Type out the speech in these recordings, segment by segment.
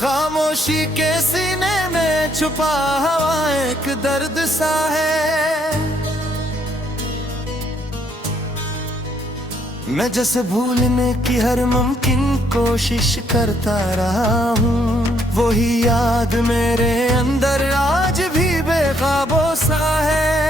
खामोशी के सीने में छुपा हुआ एक दर्द सा है। मैं जैसे भूलने की हर मुमकिन कोशिश करता रहा हूँ, वही याद मेरे अंदर आज भी बेकाबू सा है।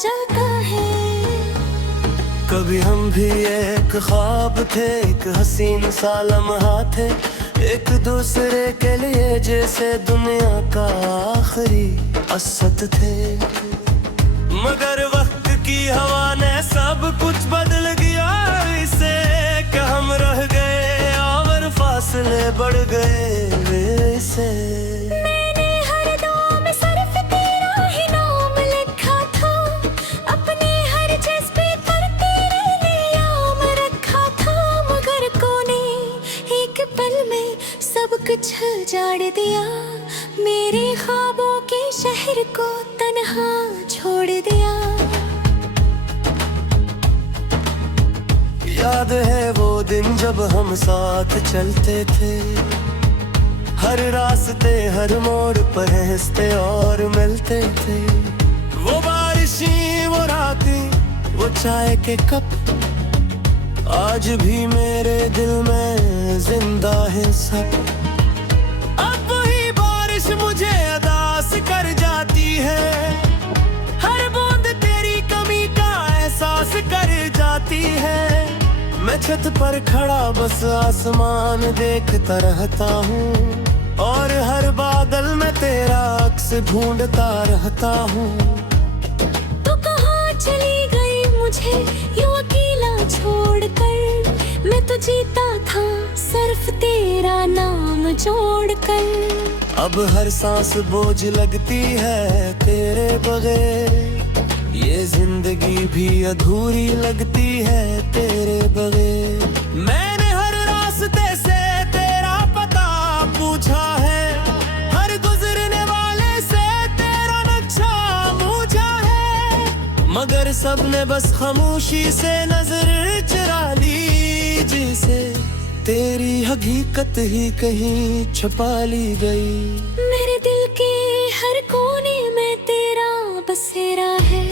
जाता है। कभी हम भी एक ख्वाब थे, एक हसीन सा लम्हा थे, एक दूसरे के लिए जैसे दुनिया का आखिरी असद थे। मगर वक्त की हवा ने सब कुछ बदल गया इसे, कि हम रह गए और फासले बढ़ गए इसे। कुछ जाड़ दिया, मेरे ख्वाबों के शहर को तन्हा छोड़ दिया। याद है वो दिन जब हम साथ चलते थे, हर रास्ते हर मोड़ पर हंसते और मिलते थे। वो बारिशें, वो रातें, वो चाय के कप आज भी मेरे दिल में जिंदा है सब। मुझे अदास कर जाती है, हर बूंद तेरी कमी का एहसास कर जाती है। मैं छत पर खड़ा बस आसमान देखता रहता हूँ, और हर बादल में तेरा अक्स ढूंढता रहता हूँ। तो कहाँ चली गई मुझे यूं अकेला छोड़कर, मैं तो जीता था सिर्फ तेरा नाम जोड़कर। अब हर सांस बोझ लगती है तेरे बगैर, ये जिंदगी भी अधूरी लगती है तेरे बगैर। मैंने हर रास्ते से तेरा पता पूछा है, हर गुजरने वाले से तेरा नक्शा पूछा है, मगर सबने बस खामोशी से नजर चुरा ली, जिसे तेरी हकीकत ही कहीं छुपा ली गई। मेरे दिल के हर कोने में तेरा बसेरा है,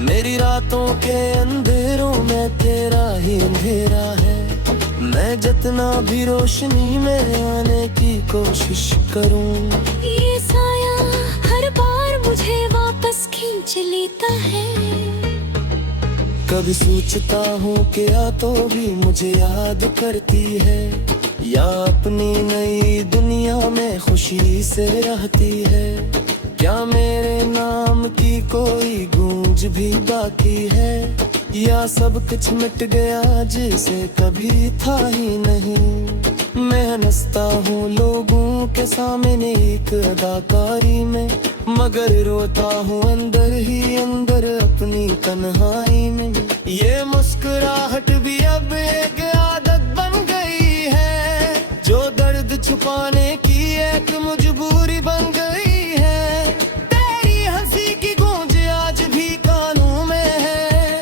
मेरी रातों के अंधेरों में तेरा ही अंधेरा है। मैं जितना भी रोशनी में आने की कोशिश करूं, ये साया हर बार मुझे वापस खींच लेता है। कभी सोचता हूँ कि या तो भी मुझे याद करती है, या अपनी नई दुनिया में खुशी से रहती है। क्या मेरे नाम की कोई गूंज भी बाकी है, या सब कुछ मिट गया जैसे कभी था ही नहीं। मैं हंसता हूँ लोगों के सामने एक अदाकारी में, मगर रोता हूँ अंदर ही अंदर अपनी तन्हाई में। ये मुस्कुराहट भी अब एक आदत बन गई है, जो दर्द छुपाने की एक मजबूरी बन गई है। तेरी हंसी की गूंज आज भी कानों में है,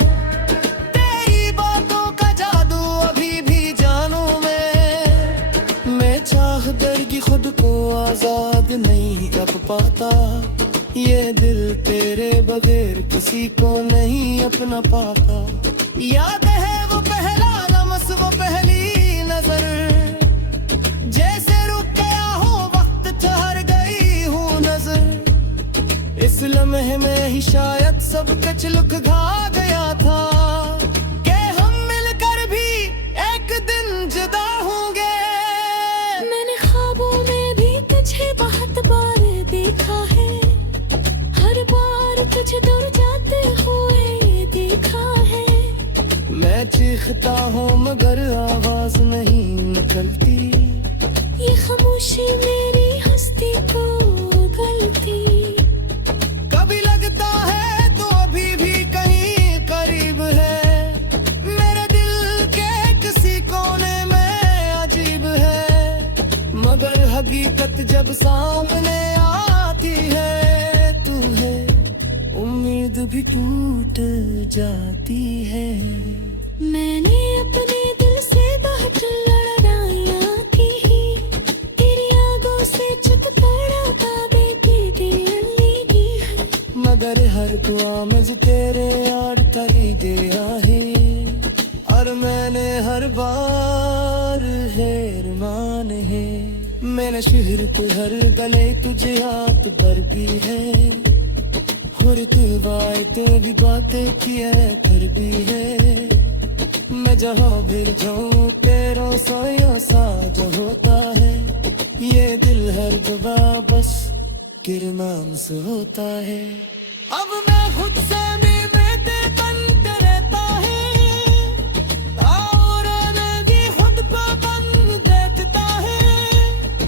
तेरी बातों का जादू अभी भी जानू में। मैं चाह कर भी खुद को आजाद नहीं रख पाता, ये दिल तेरे बगैर किसी को नहीं अपना पाता। याद है वो पहला लम्हा, वो पहली नजर, जैसे रुक गया हो वक्त, ठहर गई हूँ नजर। इस लम्हे में ही शायद सब कुछ लुक गा गया था, कि हम मिलकर भी एक दिन जुदा होंगे। मैंने ख्वाबों में भी तुझे बहुत बार देखा है, हर बार तुझे दूर जाते हुए देखा है। मैं चीखता हूँ मगर आवाज नहीं निकलती, खामोशी मेरी हस्ती को गलती। कभी लगता है तो अभी भी कहीं करीब है, मेरे दिल के किसी कोने में अजीब है। मगर हकीकत जब सामने आती है, तू है उम्मीद भी टूट जाती है। मैंने अपने दिल से बहुत लड़ाइयाँ की, तेरी आगों से चुत पड़ा काबे की दिल्ली है। मगर हर दुआ में जो तेरे यार तरी गया है, और मैंने हर बार हेर मान है। मैंने शहर पे हर गले तुझे हाथ पर भी है, और तू बातें भी बातें की है फिर भी है। मैं जहाँ भी जाऊँ तेरा साया साथ होता है, ये दिल हर दफा बस तेरे नाम से होता है। अब मैं खुद से भी बेदखल रहता है, और भी खुद को बंद देखता है,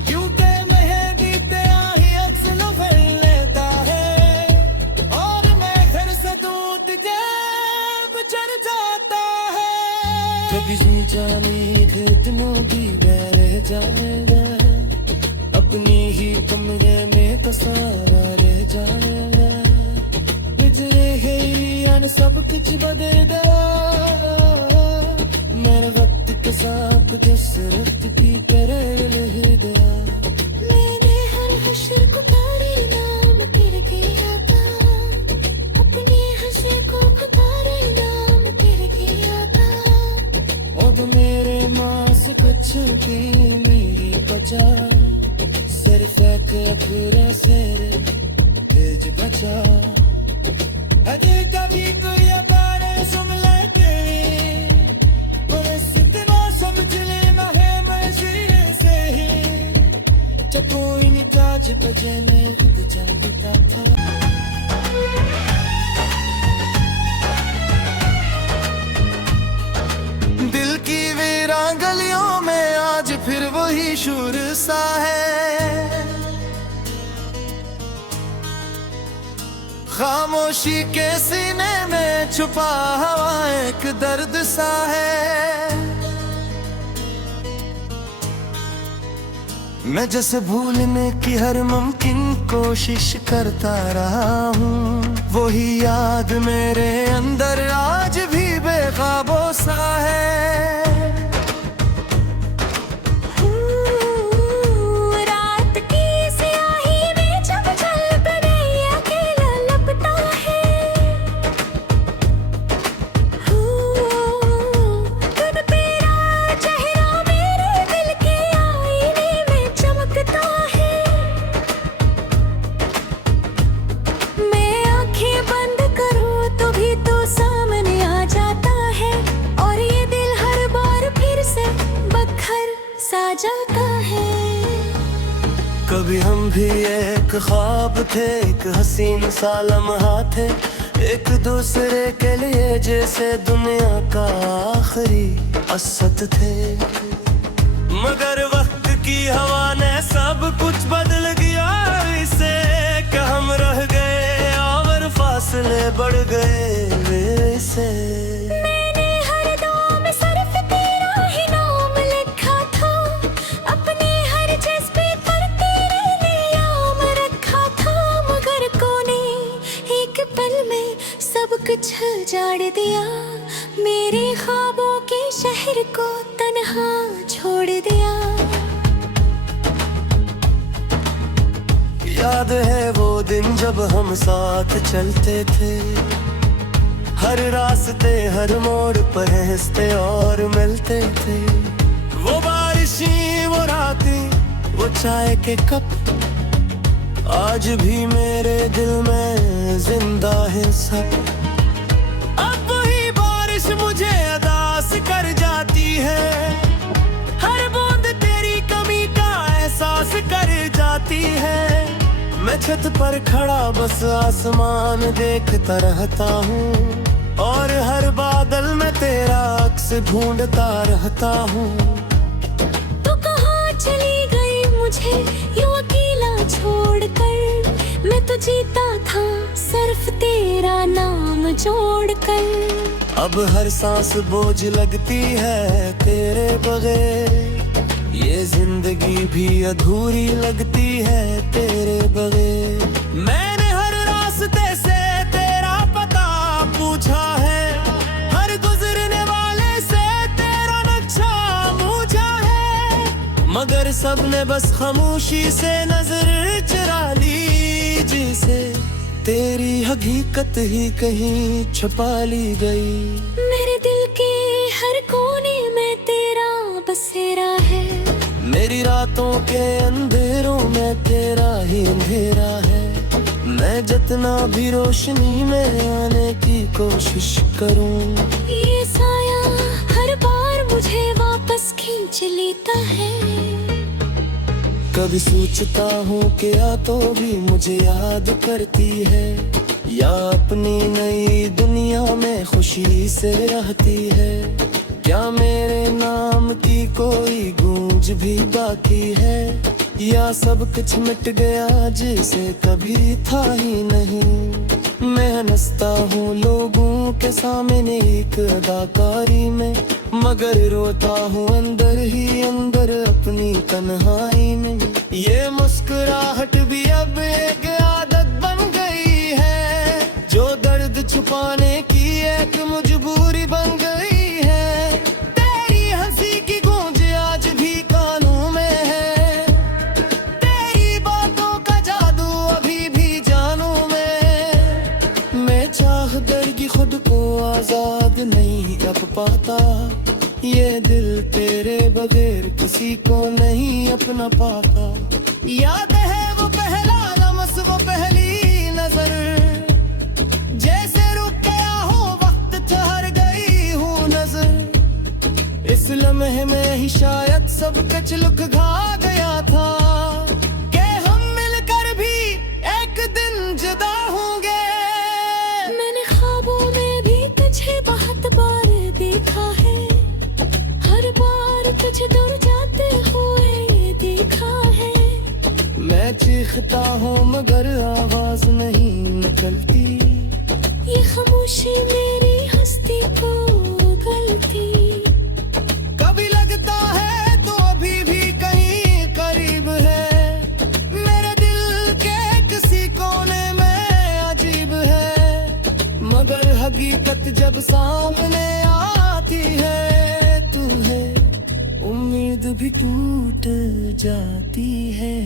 क्योंकि मेहंदी तेरा ही अक्स नफर लेता है, और मैं फिर से दूध जब चढ़ जाता है। कभी सोचा नहीं थे दिनों भी रह जाएगा, अपनी ही कमरे में तो सारा रह जाएगा। गुजरे गई सब कुछ बदल गया, मेरे वक्त के साथ जसरत की तरह रह गया। मैंने हर हश्र को तारे नाम तेरे किया था, अपनी हंसी को पुकारे नाम तेरे किया था। अब मेरे मास कुछ भी नहीं बचा, सिर्फ एक अखरा सिर भेज बचा। अजय कभी कोई बारे सुन लेके, बस इतना समझ लेना है मज़े से ही। जब कोई नहीं चाच बजने खुद चाहता था। दिल की वीरान गलियों में आज फिर वही शूर सा है, खामोशी के सीने में छुपा हुआ एक दर्द सा है। मैं जैसे भूलने की हर मुमकिन कोशिश करता रहा हूँ, वही याद मेरे अंदर आज भी बेकाबू सा है। रात की स्याही में जब जल करे अकेला लपटा है, खुद तेरा चेहरा मेरे दिल के आईने में चमकता है। मैं आंखें बंद करूं तो भी तो सामने आ जाता है, और ये दिल हर बार फिर से बखर सा जाता है। कभी हम भी एक ख्वाब थे, एक हसीन सा लम्हा थे, एक दूसरे के लिए जैसे दुनिया का आखिरी असद थे। मगर वक्त की हवा ने सब कुछ बदल गया, इसे कि हम रह गए और फासले बढ़ गए से। मैंने हर दम सिर्फ तेरा ही नाम लिखा था, अपने हर जज्बे पर तेरे नाम रखा था। मगर कोने एक पल में सब कुछ उजाड़ दिया, मेरे ख्वाबों के शहर को तन्हा छोड़ दिया। याद है वो दिन जब हम साथ चलते थे, हर रास्ते हर मोड़ पर हंसते और मिलते थे। वो बारिशें, वो रातें, वो चाय के कप आज भी मेरे दिल में जिंदा है सब। अब वही बारिश मुझे अदास कर जाती है, हर बूंद तेरी कमी का एहसास कर जाती है। मैं छत पर खड़ा बस आसमान देखता रहता हूँ, और हर बादल में तेरा अक्स ढूंढता रहता हूँ। तो कहाँ चली गई मुझे यूं अकेला छोड़कर। मैं तो जीता था सिर्फ तेरा नाम जोड़कर। अब हर सांस बोझ लगती है तेरे बगैर, ये जिंदगी भी अधूरी लगती है तेरे बगैर। मैंने हर रास्ते से तेरा पता पूछा है, हर गुजरने वाले से तेरा नक्शा पूछा है, मगर सबने बस खामोशी से नजर चुरा ली। जिसे तेरी हकीकत ही कहीं छुपा ली गई। मेरे दिल के हर कोने में तेरा बसेरा है, मेरी रातों के अंधेरों में तेरा ही अंधेरा है। मैं जितना भी रोशनी में आने की कोशिश करूं, ये साया हर बार मुझे वापस खींच लेता है। कभी सोचता हूँ कि या तो भी मुझे याद करती है, या अपनी नई दुनिया में खुशी से रहती है। क्या मेरे नाम की कोई गूंज भी बाकी है, या सब कुछ मिट गया जिसे कभी था ही नहीं। मैं हंसता हूँ लोगों के सामने एक अदाकारी में, मगर रोता हूँ अंदर ही अंदर अपनी तन्हाई में। ये मुस्कुराहट भी अब एक आदत बन गई है, जो दर्द छुपाने की एक मजबूरी बन गई है। तेरी हंसी की गूंज आज भी कानों में है, तेरी बातों का जादू अभी भी जानूं में। मैं चाह कर भी खुद को आजाद नहीं रख पाता, ये दिल तेरे बगैर किसी को नहीं अपना पाता। याद है वो पहला लम्स, वो पहली नजर, जैसे रुक गया हो वक्त, ठहर गई हूँ नजर। इस लम्हे में ही शायद सब कुछ लुक घा गया था, कि हम मिलकर भी एक दिन जुदा होंगे। मैंने ख्वाबों में भी तुझे बहुत बार देखा है, हर बार तुझे दूर जाते हुए ये देखा है। मैं चीखता हूँ मगर आवाज नहीं निकलती, ये खामोशी मेरी हस्ती को गलती। कभी लगता है तो अभी भी कहीं करीब है, मेरे दिल के किसी कोने में अजीब है, मगर हकीकत जब सामने आती है तू है, उम्मीद भी टूट जाती है।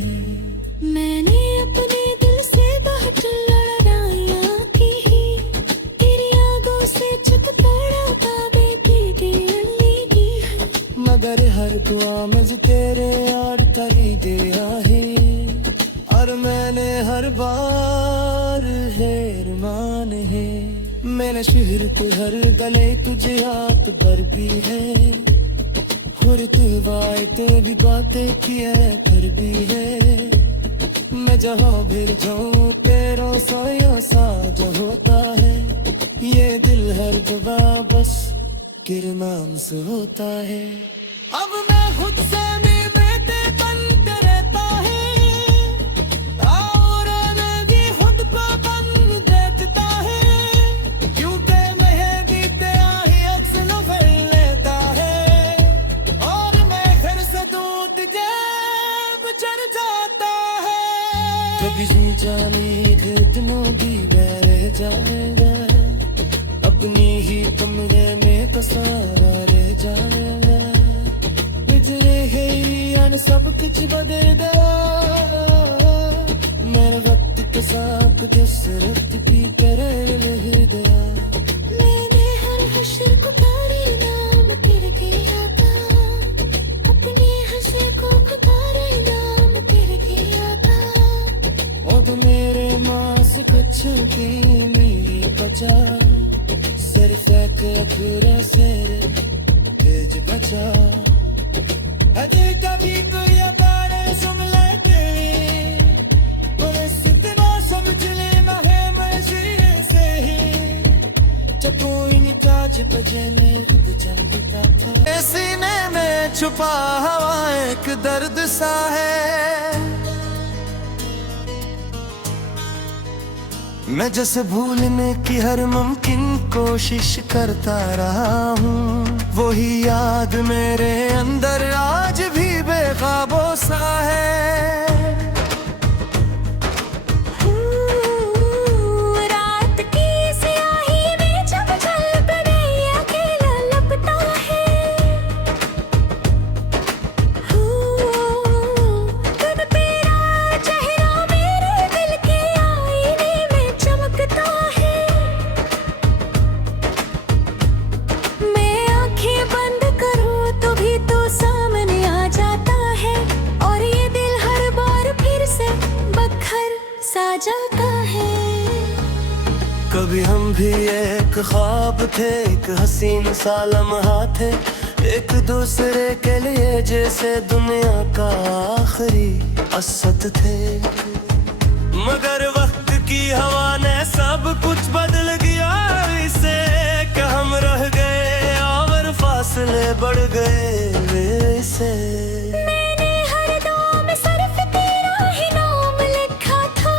मैंने अपने दिल से बहुत लड़ाइयाँ की, तेरी आगों से चुप तड़पा बेटी दी है, मगर हर दुआ मुझ तेरे यार करी गया है। और मैंने हर बार हैर मान है, मैंने शहर के हर गले तुझे हाथ पर भी है, और तू भी बातें की है फिर भी है। मैं जहाँ भी जाऊँ तेरा साया साज होता है, ये दिल हर दफा बस तेरे नाम से होता है। अब मैं खुद से मिलते बनते रहता है, और नदी खुद को बन देखता है, क्योंकि मेहंदी तेरा ही अक्सर फिर लेता है, और मैं फिर से दूध जेब चढ़ जाता है। कभी जी जाने दिनों भी रह जाएगा, अपनी ही कमरे में तो सारा रह जाएगा। इतने गई सब कुछ बदल गया, मेरे वक्त के साथ दशरथ भी करे रह गया। मैंने हर हश्र को तारे नाम तेरे किया था, अपनी हंसी को तारे नाम तेरे किया था। अब मेरे मास कुछ भी नहीं बचा, सिर्फ एक पूरा सिर तेज बचा। अजय कभी कोई गाने सुन लेते, और इतना समझ लेना है मैं से ही, जब कोई नहीं काज बजे मेरे गुजरता था। सीने में छुपा हवा एक दर्द सा है, मैं जैसे भूलने की हर मुमकिन कोशिश करता रहा हूँ, वही याद मेरे अंदर आज भी बेकाबू सा है। रात की स्याही में जब जल बने अकेला लपटा है, तब तेरा चेहरा मेरे दिल के आईने में चमकता है। मैं आंखें बंद करूं तो भी तो सामने आ जाता है, और ये दिल हर बार फिर से बखर सा जाता है। कभी हम भी एक ख्वाब थे, एक हसीन सा लम्हा थे, एक दूसरे के लिए जैसे दुनिया का आखिरी असद थे। मगर वक्त की हवा ने सब कुछ बदल गया, इसे कि हम रह गए और फासले बढ़ गए से। मैंने हर दौर में सिर्फ तेरा ही नाम लिखा था,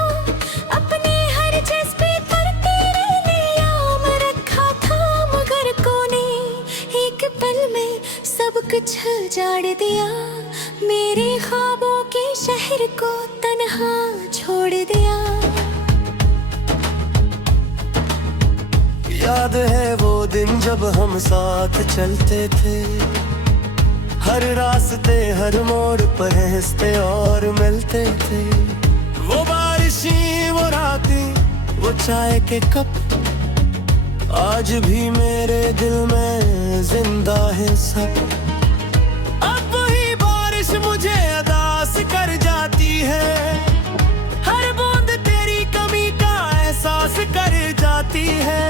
अपने हर जज्बे पर तेरे नाम रखा था। मगर कोने एक पल में सब कुछ उजाड़ दिया, मेरे ख्वाबों के शहर को तन्हा छोड़ दिया। याद है वो दिन जब हम साथ चलते थे, हर रास्ते हर मोड़ पर हंसते और मिलते थे। वो बारिशें, वो रातें, वो चाय के कप आज भी मेरे दिल में जिंदा है सब। अब वही बारिश मुझे अदास कर जाती है, हर बूंद तेरी कमी का एहसास कर जाती है।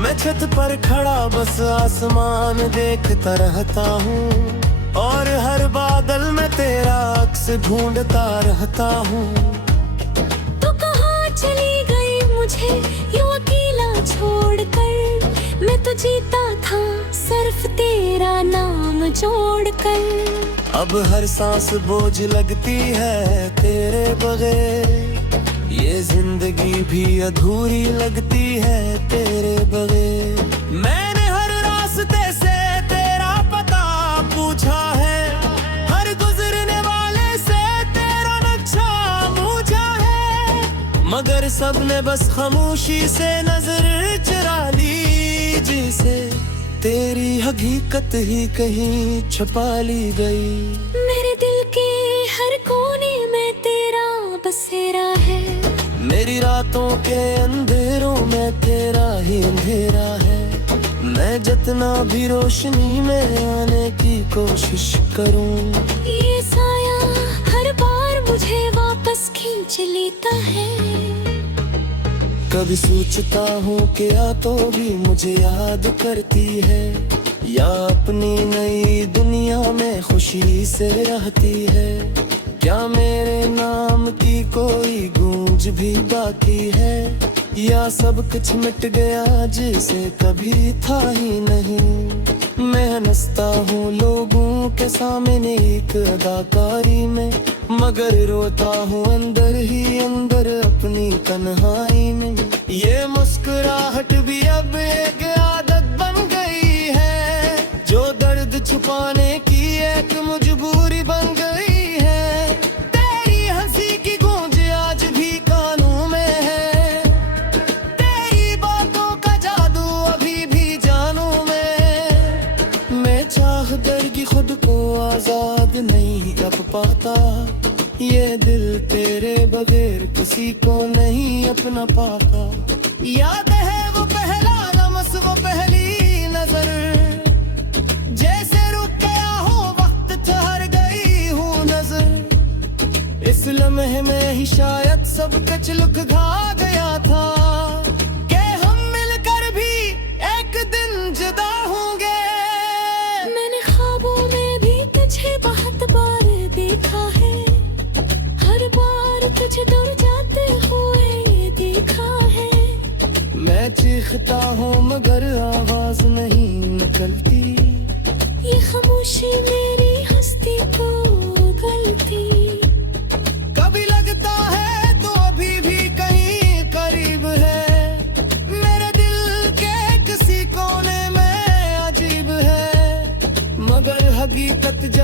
मैं छत पर खड़ा बस आसमान देखता रहता हूँ, और हर बादल में तेरा अक्स ढूंढता रहता हूँ। तू कहाँ चली गई मुझे यूं अकेला छोड़कर, मैं तो जीता था सिर्फ तेरा नाम जोड़कर। अब हर सांस बोझ लगती है तेरे बगैर, ये जिंदगी भी अधूरी लगती है तेरे बगैर। मैंने हर रास्ते से तेरा पता पूछा है, हर गुजरने वाले से तेरा नक्शा पूछा है, मगर सबने बस खामोशी से नजर चुरा ली, जिसे तेरी हकीकत ही कहीं छुपा ली गई। मेरे दिल के हर कोने में तेरा बसेरा है, मेरी रातों के अंधेरों में तेरा ही अंधेरा है। मैं जितना भी रोशनी में आने की कोशिश करूं, ये साया हर बार मुझे वापस खींच लेता है। कभी सोचता हूँ कि या तो भी मुझे याद करती है, या अपनी नई दुनिया में खुशी से रहती है। क्या मेरे नाम की कोई गूंज भी बाकी है, या सब कुछ मिट गया जिसे कभी था ही नहीं। मैं हंसता हूँ लोगों के सामने एक अदाकारी में, मगर रोता हूँ अंदर ही अंदर अपनी तन्हाई में। ये मुस्कुराहट भी अब एक आदत बन गई है, जो दर्द छुपाने की एक मजबूरी बन गई है। तेरी हंसी की गूंज आज भी कानों में है, तेरी बातों का जादू अभी भी जानूं मैं चाह कर की खुद को आजाद नहीं रख पाता, ये दिल तेरे बगैर किसी को नहीं अपना पाता। याद है वो पहला लम्हा, वो पहली नजर, जैसे रुक गया हो वक्त, ठहर गई हूँ नजर। इस लम्हे में ही शायद सब कुछ लुक घा गया था, कि हम मिलकर भी एक दिन जुदा होंगे। मैंने ख्वाबों में भी तुझे बहुत बार देखा है, हर बार तुझे दूर जाते हुए देखा है। मैं चीखता हूँ मगर आवाज नहीं निकलती, ये खामोशी मेरी हस्ती को गलती। कभी लगता है तो अभी भी कहीं करीब है,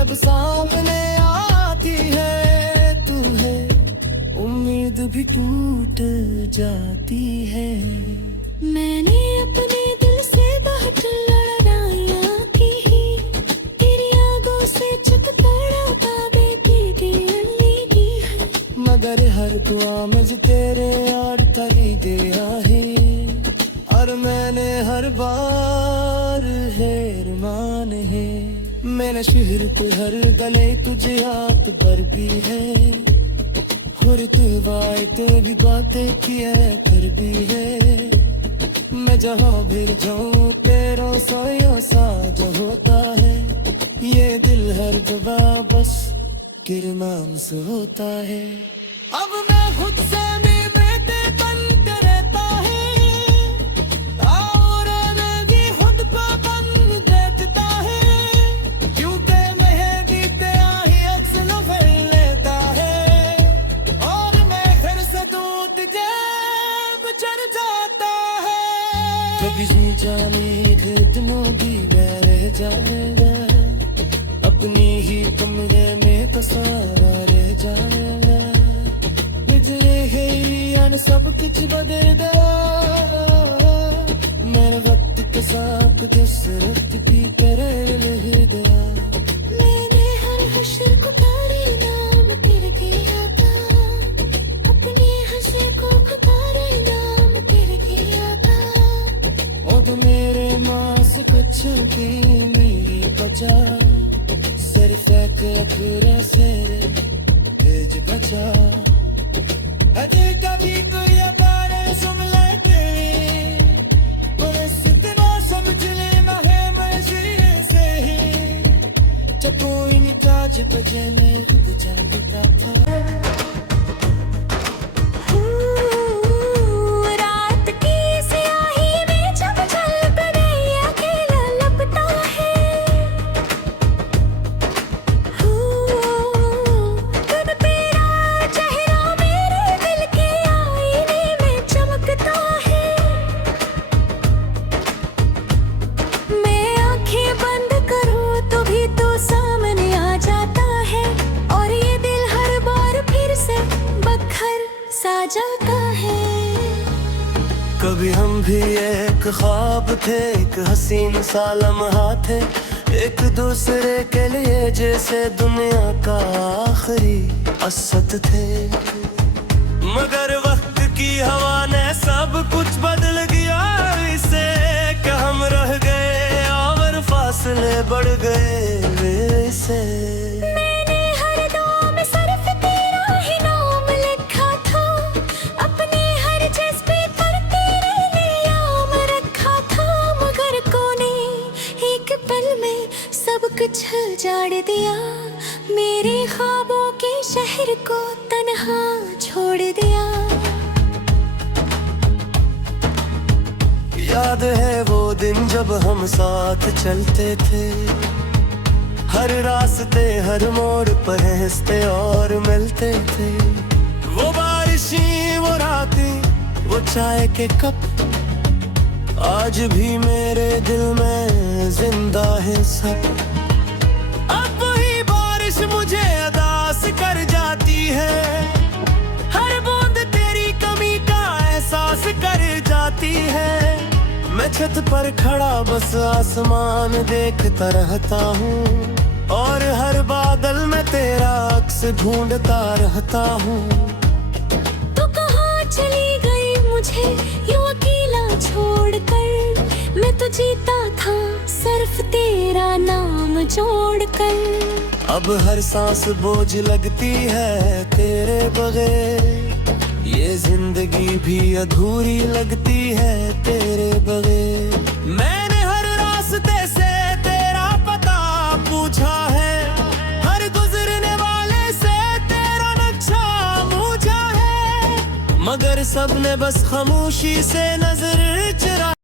जब सामने आती है तू है, उम्मीद भी टूट जाती है। मैंने अपने दिल से बहुत लड़ाइयाँ की, तेरी आगों से चुप तड़पा देती की, मगर हर दुआ मुझ तेरे यार तली गया है, और मैंने हर बार हेर मान है। मैंने शहर के हर गले तुझे हाथ पर भी है, और तू भी बातें किया कर भी है। मैं जहाँ भी जाऊँ तेरा साया साझा होता है, ये दिल हर दबा बस किरमान से होता है। अब मैं खुद से भी बेटे बनते रहता है, और भी खुद को बन देता है, क्योंकि मेहंदी तेरा ही अक्सर फैल लेता है, और मैं फिर से दूध जेब चढ़ जाता है। कभी जाने के दिनों भी रह जाएगा, अपनी ही कमरे में तो सारा रह जाएगा। सब कुछ बदल गया, मेरे वक्त के साथ दशरथ की तरह रह गया। मैंने हर हश्र को तारे नाम कर दिया था, अपनी हंसी को तारे नाम कर दिया था। अब मेरे मांस कच्चों की मेरी बचा, सिर्फ एक अखरे से तेज बचा। अजी कभी कोई बारे सुन ले तेरी, पर इतना समझ लेना है मर्जी से ही, जब कोई नहीं ताज बजे में बुझा देता था। रात की स्याही में जब झलक रही अकेला लगता है, खुद तेरा चेहरा मेरे दिल के आईने में चमकता है। मैं आंखें बंद करूं तो भी तो सामने आ जाता है, और ये दिल हर बार फिर से बखर सा जाता है। कभी हम भी एक ख्वाब थे, एक हसीन सा लम्हा थे, एक दूसरे के लिए जैसे दुनिया का आखिरी असद थे। मगर वक्त की हवा ने सब कुछ बदल गया, इसे कि हम रह गए और फासले बढ़ गए इससे। मैंने हर दुआ में सिर्फ तेरा ही नाम लिखा था, अपने हर जज्बे पर तेरे नाम रखा था, मगर कोने एक पल में सब कुछ उजाड़ दिया, मेरे ख्वाबों के शहर को तन्हा छोड़ दिया। याद है वो दिन जब हम साथ चलते थे, हर रास्ते हर मोड़ पर हंसते और मिलते थे। वो बारिशें, वो रातें, वो चाय के कप, आज भी मेरे दिल में जिंदा है सब। अब वही बारिश मुझे अदास कर जाती है, हर बूंद तेरी कमी का एहसास कर जाती है। मैं छत पर खड़ा बस आसमान देखता रहता हूँ, और हर बादल में तेरा अक्स ढूंढता रहता हूँ। तो कहाँ चली गई मुझे यूं अकेला छोड़कर, मैं तो जीता था सिर्फ तेरा नाम जोड़कर। अब हर सांस बोझ लगती है तेरे बगैर, ये जिंदगी भी अधूरी लगती है तेरे बगैर। मैंने हर रास्ते से तेरा पता पूछा है, हर गुजरने वाले से तेरा नक्शा पूछा है, मगर सबने बस खामोशी से नजर